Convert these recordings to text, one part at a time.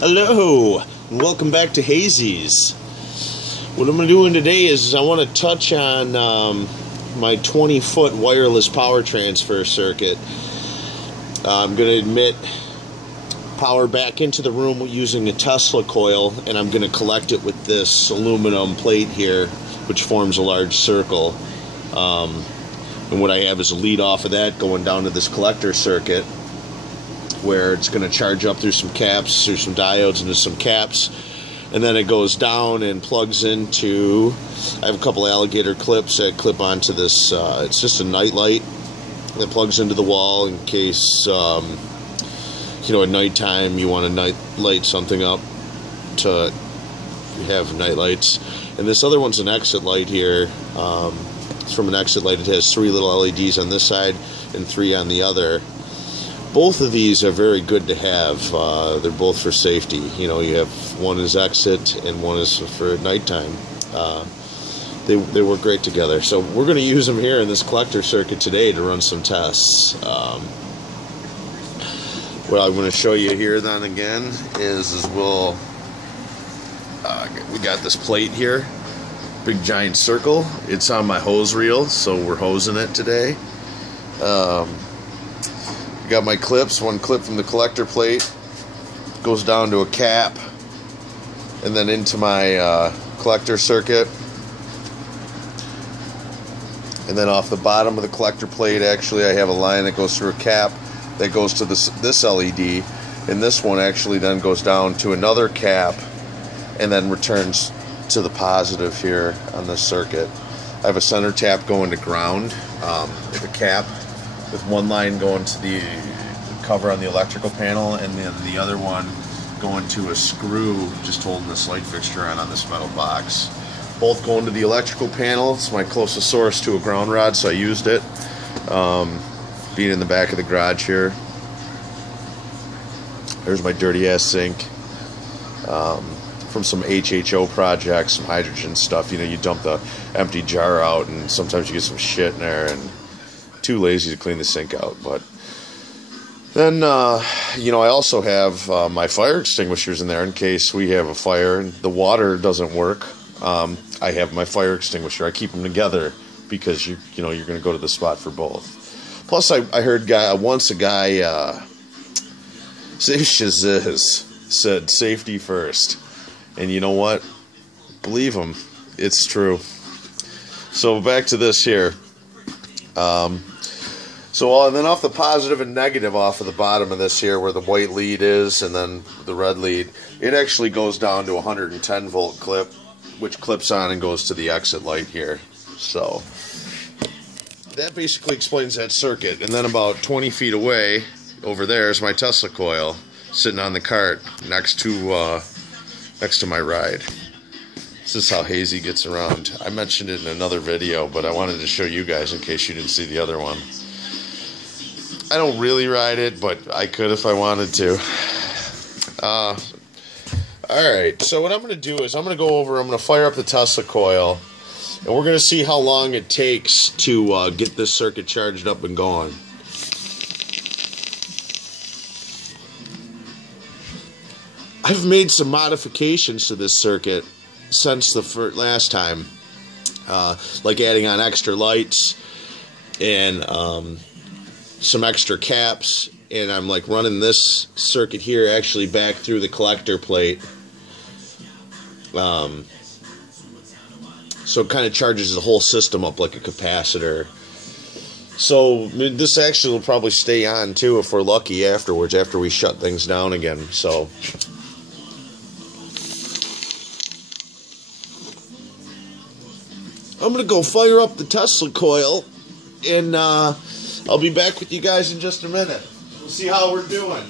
Hello, and welcome back to Hazy's. What I'm going to do today is I want to touch on my 20-foot wireless power transfer circuit. I'm going to admit power back into the room using a Tesla coil, and I'm going to collect it with this aluminum plate here, which forms a large circle. And what I have is a lead off of that going down to this collector circuit, where it's going to charge up through some caps, through some diodes into some caps, and then it goes down and plugs into, I have a couple alligator clips that clip onto this, it's just a night light that plugs into the wall in case, at nighttime you want to light something up to have night lights. And this other one's an exit light here. It's from an exit light. It has 3 little LEDs on this side and 3 on the other. Both of these are very good to have. They're both for safety. You have one is exit and one is for nighttime. They work great together. So we're going to use them here in this collector circuit today to run some tests. What I'm going to show you here then again is we got this plate here, big giant circle. It's on my hose reel, so we're hosing it today. Got my clips. One clip from the collector plate goes down to a cap and then into my collector circuit, and then off the bottom of the collector plate actually I have a line that goes through a cap that goes to this LED, and this one actually then goes down to another cap and then returns to the positive here on this circuit. I have a center tap going to ground with a cap, with one line going to the cover on the electrical panel, and then the other one going to a screw just holding this light fixture on this metal box. Both going to the electrical panel. It's my closest source to a ground rod, so I used it. Being in the back of the garage here. There's my dirty ass sink. From some HHO projects, some hydrogen stuff. You dump the empty jar out, and sometimes you get some shit in there, and too lazy to clean the sink out. But then I also have my fire extinguishers in there in case we have a fire and the water doesn't work. I have my fire extinguisher. I keep them together because you're going to go to the spot for both. Plus I heard once a guy said safety first, and you know what, believe him, it's true. So back to this here. And then off the positive and negative off of the bottom of this here, where the white lead is and then the red lead, it actually goes down to a 110 volt clip, which clips on and goes to the exit light here. So that basically explains that circuit. And then about 20 feet away over there is my Tesla coil sitting on the cart next to my ride. This is how Hazy gets around. I mentioned it in another video, but I wanted to show you guys in case you didn't see the other one. I don't really ride it, but I could if I wanted to. Alright, so what I'm going to do is I'm going to fire up the Tesla coil, and we're going to see how long it takes to get this circuit charged up and going. I've made some modifications to this circuit since the last time, like adding on extra lights and some extra caps, and I'm like running this circuit here actually back through the collector plate, so it kind of charges the whole system up like a capacitor. So this actually will probably stay on too if we're lucky afterwards, after we shut things down again. So I'm going to go fire up the Tesla coil, and I'll be back with you guys in just a minute. We'll see how we're doing.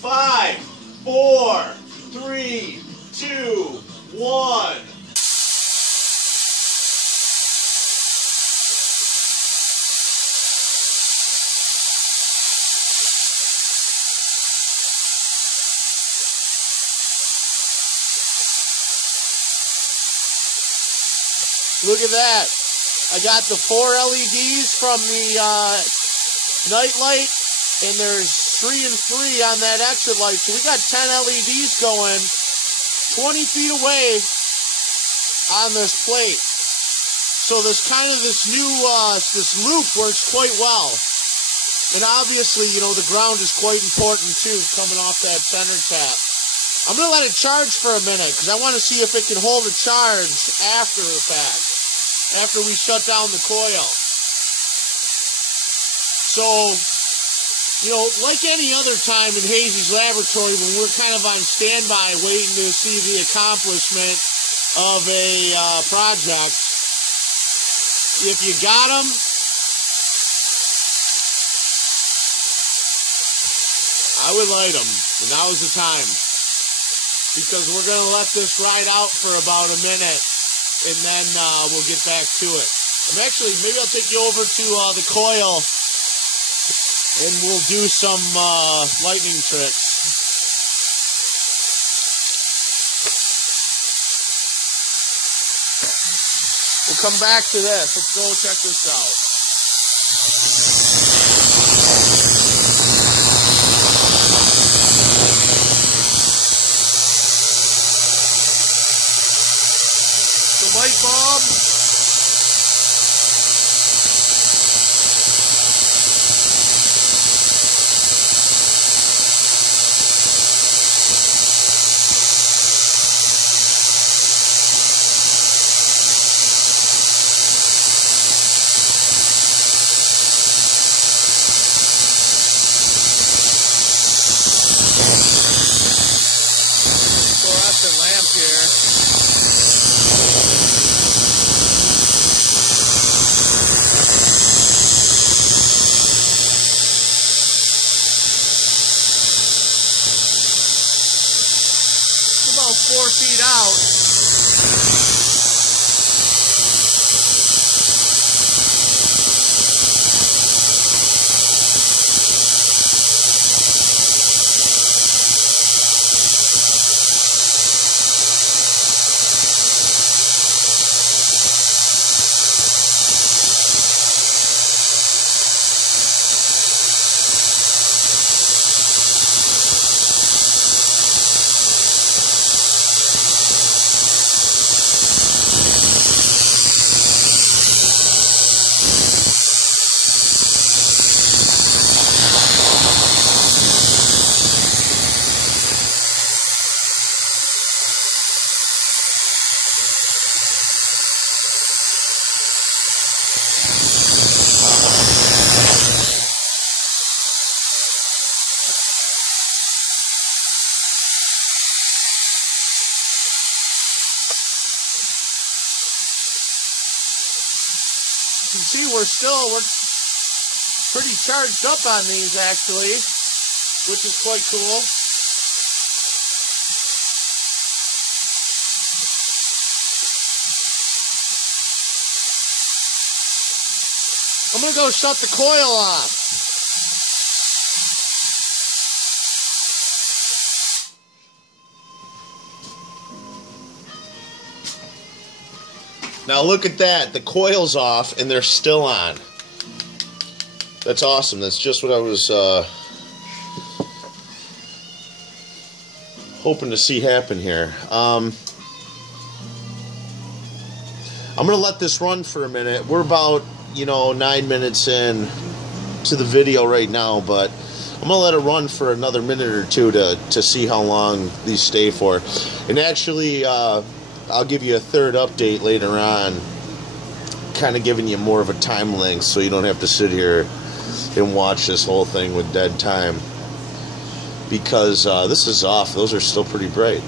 5, 4, 3, 2, 1. Look at that. I got the 4 LEDs from the night light, and there's 3 and 3 on that exit light. So we got 10 LEDs going 20 feet away on this plate. So this new this loop works quite well. And obviously, you know, the ground is quite important too, coming off that center tap. I'm going to let it charge for a minute because I want to see if it can hold a charge after the fact, after we shut down the coil. So, you know, like any other time in Hazy's laboratory when we're kind of on standby waiting to see the accomplishment of a project, if you got them, I would light them, and now is the time, because we're going to let this ride out for about a minute, and then we'll get back to it. Maybe I'll take you over to the coil, and we'll do some lightning tricks. We'll come back to this. Let's go check this out. The light bulb. Lamp here. About 4 feet out. You can see we're pretty charged up on these actually, which is quite cool. I'm gonna go shut the coil off. Now look at that, the coil's off and they're still on. That's awesome. That's just what I was hoping to see happen here. I'm gonna let this run for a minute. We're about, 9 minutes in to the video right now, but I'm gonna let it run for another minute or two to see how long these stay for. And actually, I'll give you a third update later on, kind of giving you more of a time length so you don't have to sit here and watch this whole thing with dead time, because this is off. Those are still pretty bright.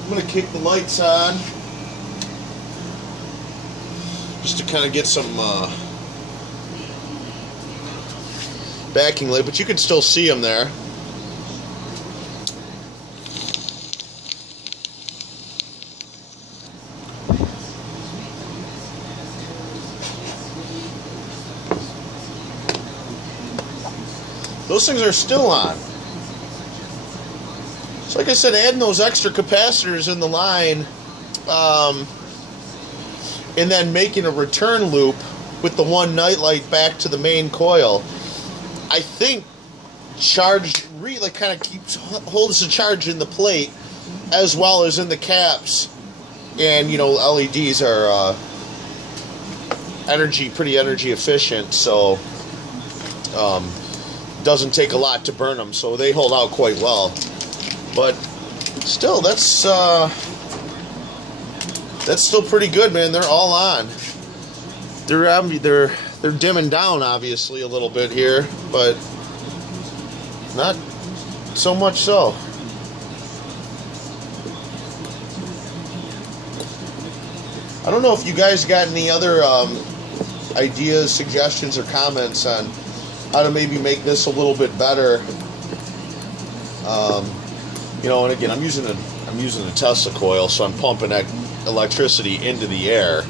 I'm going to kick the lights on just to kind of get some backing light, but you can still see them there. those things are still on. So like I said, adding those extra capacitors in the line, and then making a return loop with the one nightlight back to the main coil, I think like kind of holds the charge in the plate as well as in the caps. And you know, LEDs are pretty energy efficient, so doesn't take a lot to burn them, so they hold out quite well. But still, that's still pretty good, man. They're all on. They're dimming down obviously a little bit here, but not so much so. I don't know if you guys got any other ideas, suggestions, or comments on how to maybe make this a little bit better. You know, and again, I'm using a Tesla coil, so I'm pumping that electricity into the air.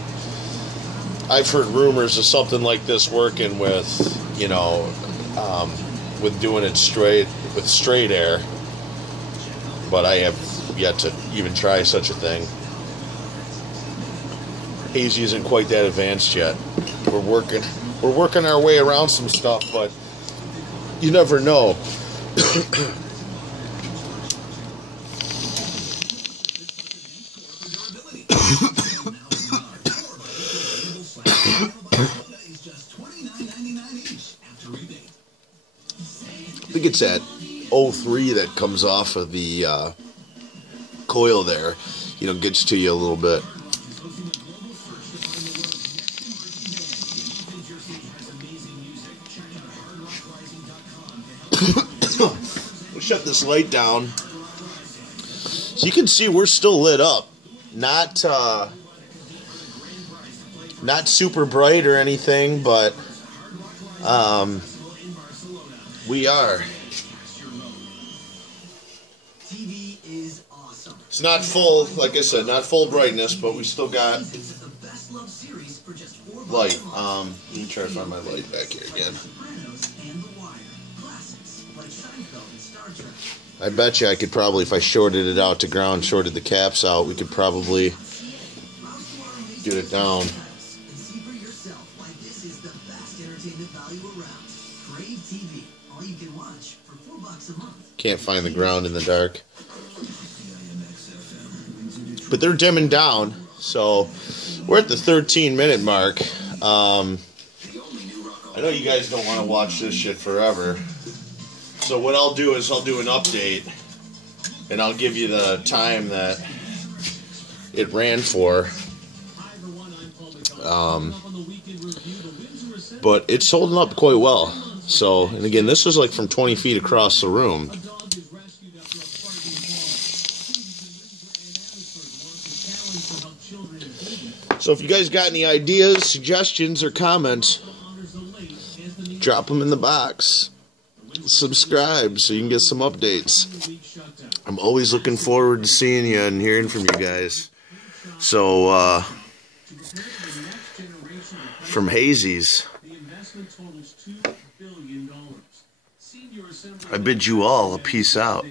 I've heard rumors of something like this working with, you know, with doing it with straight air, but I have yet to even try such a thing. Hazy isn't quite that advanced yet. We're working our way around some stuff, but you never know. I think it's that 03 that comes off of the coil there, you know, gets to you a little bit. We'll shut this light down so you can see we're still lit up. Not super bright or anything, but we are. It's not full, like I said, not full brightness, but we still got light. Let me try to find my light back here again. I bet you I could probably, if I shorted it out to ground, shorted the caps out, we could probably get it down. Can't find the ground in the dark. But they're dimming down, so we're at the 13-minute mark. I know you guys don't want to watch this shit forever. So what I'll do is I'll do an update, and I'll give you the time that it ran for. But it's holding up quite well. So, and again, this was like from 20 feet across the room. So if you guys got any ideas, suggestions, or comments, drop them in the box. Subscribe so you can get some updates. I'm always looking forward to seeing you and hearing from you guys. So, from Hazy's, I bid you all a peace out.